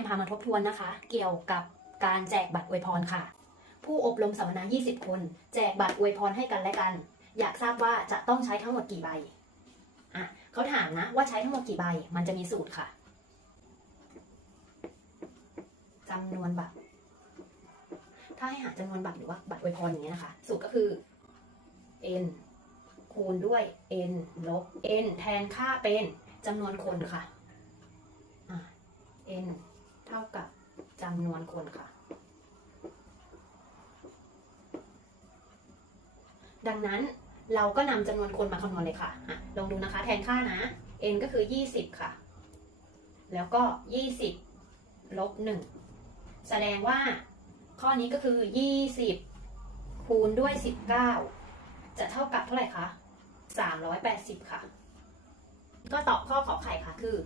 มพามาทบทวนนะคะ เกี่ยวกับการแจกบัตรอวยพรค่ะ ผู้อบรมสัมมนา 20 คน แจกบัตรอวยพรให้กันและกัน อยากทราบว่าจะต้องใช้ทั้งหมดกี่ใบอะเขาถามนะว่าใช้ทั้งหมดกี่ใบ มันจะมีสูตรค่ะจำนวนบัตร ถ้าให้หาจำนวนบัตรหรือว่าบัตรอวยพรอย่างเงี้ยนะคะ สูตรก็คือ n คูณด้วย n ลบ n แทนค่าเป็นจำนวนคนค่ะ ท่ากับจำนวนคนค่ะ ดังนั้นเราก็นำจำนวนคนมาคำนวณเลยค่ะอะลองดูนะคะ แทนค่านะ n ก็คือ 20 ค่ะ แล้วก็ 20ลบ1แสดงว่าข้อนี้ก็คือ 20 คูณด้วย 19 จะเท่ากับเท่าไหร่คะ380 ค่ะ ก็ตอบข้อขอไข่ค่ะคือ